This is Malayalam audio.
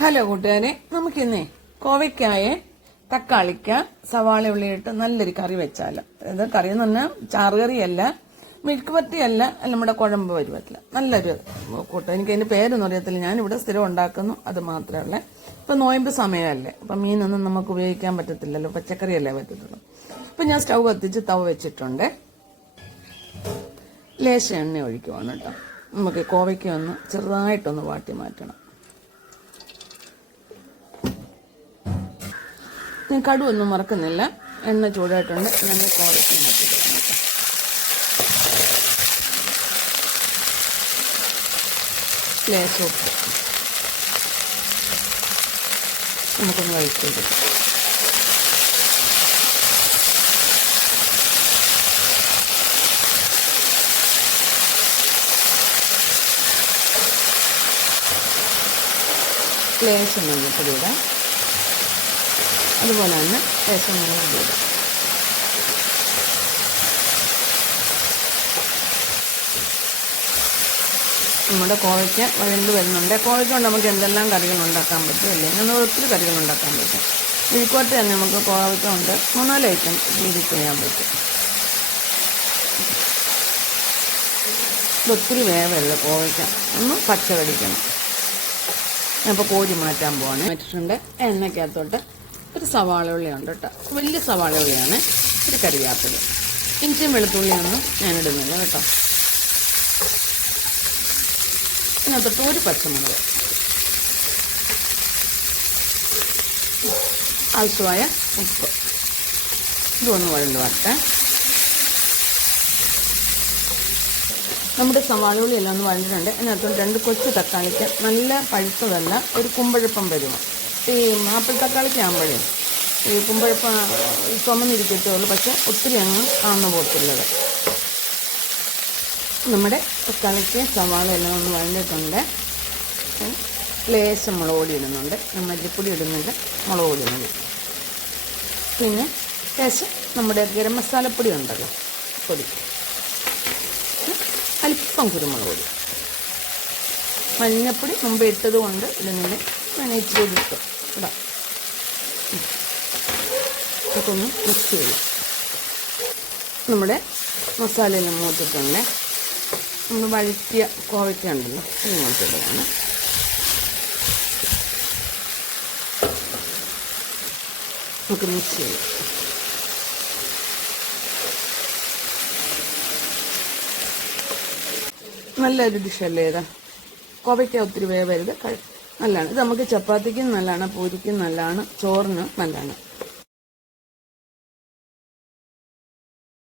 ഹലോ കൂട്ടുകാരെ, നമുക്കിന്നേ കോവയ്ക്കായ തക്കാളിക്ക സവാള ഉള്ളിയിട്ട് നല്ലൊരു കറി വെച്ചാലോ. ഇത് കറി എന്ന് പറഞ്ഞാൽ ചാറുകറിയല്ല, മിൽക്ക് വരട്ടിയല്ല, നമ്മുടെ കുഴമ്പ് പരുവത്തില്ല. നല്ലൊരു കൂട്ടം. എനിക്ക് അതിന്റെ പേരൊന്നും അറിയത്തില്ല. ഞാനിവിടെ സ്ഥിരം ഉണ്ടാക്കുന്നു, അത് മാത്രമേ ഉള്ളേ. ഇപ്പൊ നോയമ്പ് സമയമല്ലേ, അപ്പൊ മീനൊന്നും നമുക്ക് ഉപയോഗിക്കാൻ പറ്റത്തില്ലല്ലോ, പച്ചക്കറിയല്ലേ പറ്റത്തുള്ളൂ. ഇപ്പൊ ഞാൻ സ്റ്റൗ കത്തിച്ച് തവ വെച്ചിട്ടുണ്ട്. ലേശം എണ്ണ ഒഴിക്കുവാണ് കേട്ടോ. നമുക്ക് കോവയ്ക്ക ഒന്ന് ചെറുതായിട്ടൊന്ന് വാട്ടി മാറ്റണം. ഞാൻ കടുവൊന്നും മറക്കുന്നില്ല. എണ്ണ ചൂടായിട്ടുണ്ട്. ഞാൻ കോവയ്ക്ക മാറ്റിയിടുന്നു. ലേശം ഉപ്പ് നമുക്കൊന്ന് വഴിച്ചെടുക്കാം. ലേശം മഞ്ഞൾപ്പൊടി ഇടാം. അതുപോലെ തന്നെ ലേശം മുളക് പൊടി ഇടാം. നമ്മുടെ കോവയ്ക്ക വഴണ്ട് വരുന്നുണ്ട്. കോവയ്ക്ക കൊണ്ട് നമുക്ക് എന്തെല്ലാം കറികൾ ഉണ്ടാക്കാൻ പറ്റും അല്ലേ? അങ്ങനെ ഒത്തിരി കറികൾ ഉണ്ടാക്കാൻ പറ്റും. മെഴുക്കുവരട്ടി തന്നെ നമുക്ക് കോവയ്ക്ക കൊണ്ട് 3-4 ഐറ്റം രീതി ചെയ്യാൻ പറ്റും. ഒത്തിരി വേവരുത് കോവയ്ക്ക, ഒന്ന് പച്ച കടിക്കണം. അപ്പോൾ കോരി മാറ്റാൻ പോവാണ്. വെച്ചിട്ടുണ്ട്. എണ്ണയ്ക്കകത്തോട്ട് ഒരു സവാള ഉള്ളിയുണ്ട് കേട്ടോ. വലിയ സവാള ഉള്ളിയാണ്. ഒരു കറിവേപ്പില, ഇഞ്ചിയും വെളുത്തുള്ളിയൊന്നും ഞാനിടുന്നില്ല കേട്ടോ. ഇതിനകത്തോട്ട് ഒരു പച്ചമുളക്, ആവശ്യമായ ഉപ്പ്. ഇതൊന്ന് വഴണ്ട് വരട്ടെ. നമ്മുടെ സവാള എല്ലാം ഒന്ന് വഴണ്ടിട്ടുണ്ട്. അതിനകത്ത് 2 കൊച്ചു തക്കാളിക്ക്, നല്ല പഴുത്തതല്ല, ഒരു കുമ്പഴപ്പം വരുമോ. ഈ ആപ്പിൾ തക്കാളിക്ക് ആകുമ്പോഴേ ഈ കുമ്പഴപ്പം ചുമന്നിരിക്കത്തേ ഉള്ളൂ, പക്ഷെ ഒത്തിരി അങ്ങ് കാണുന്ന പോകത്തുള്ളത്. നമ്മുടെ തക്കാളിക്ക് സവാള എല്ലാം ഒന്ന് വഴണ്ടിട്ടുണ്ട്. ലേശം മുളക് പൊടി ഇടുന്നുണ്ട്. മല്ലിപ്പൊടി ഇടുന്നുണ്ട്, മുളക് പൊടി മതി. പിന്നെ ലേശം നമ്മുടെ ഗരം മസാലപ്പൊടി ഉണ്ടല്ലോ, പൊടി, അല്പം കുരുമുളക് പൊടി, മഞ്ഞപ്പൊടി മുമ്പ് ഇട്ടത് കൊണ്ട് ഇടുന്നില്ല. ഞാൻ ഇച്ചിരി ഇട്ടു ഇടാം. ഇതൊക്കെ ഒന്ന് മിക്സ് ചെയ്യാം. നമ്മുടെ മസാലയെല്ലാം മൂത്തിട്ടുണ്ട്. നമ്മൾ വഴറ്റിയ കോവയ്ക്ക ഉണ്ടല്ലോ, ഇത് മൂത്തിടുകയാണ്. നമുക്ക് മിക്സ് ചെയ്യാം. നല്ലൊരു ഡിഷല്ലേ ഇത്. കോവയ്ക്ക ഒത്തിരി വേവരുത്, നല്ലതാണ്. ഇത് നമുക്ക് ചപ്പാത്തിക്കും നല്ലതാണ്, പൂരിക്കും നല്ലതാണ്, ചോറിന് നല്ലതാണ്.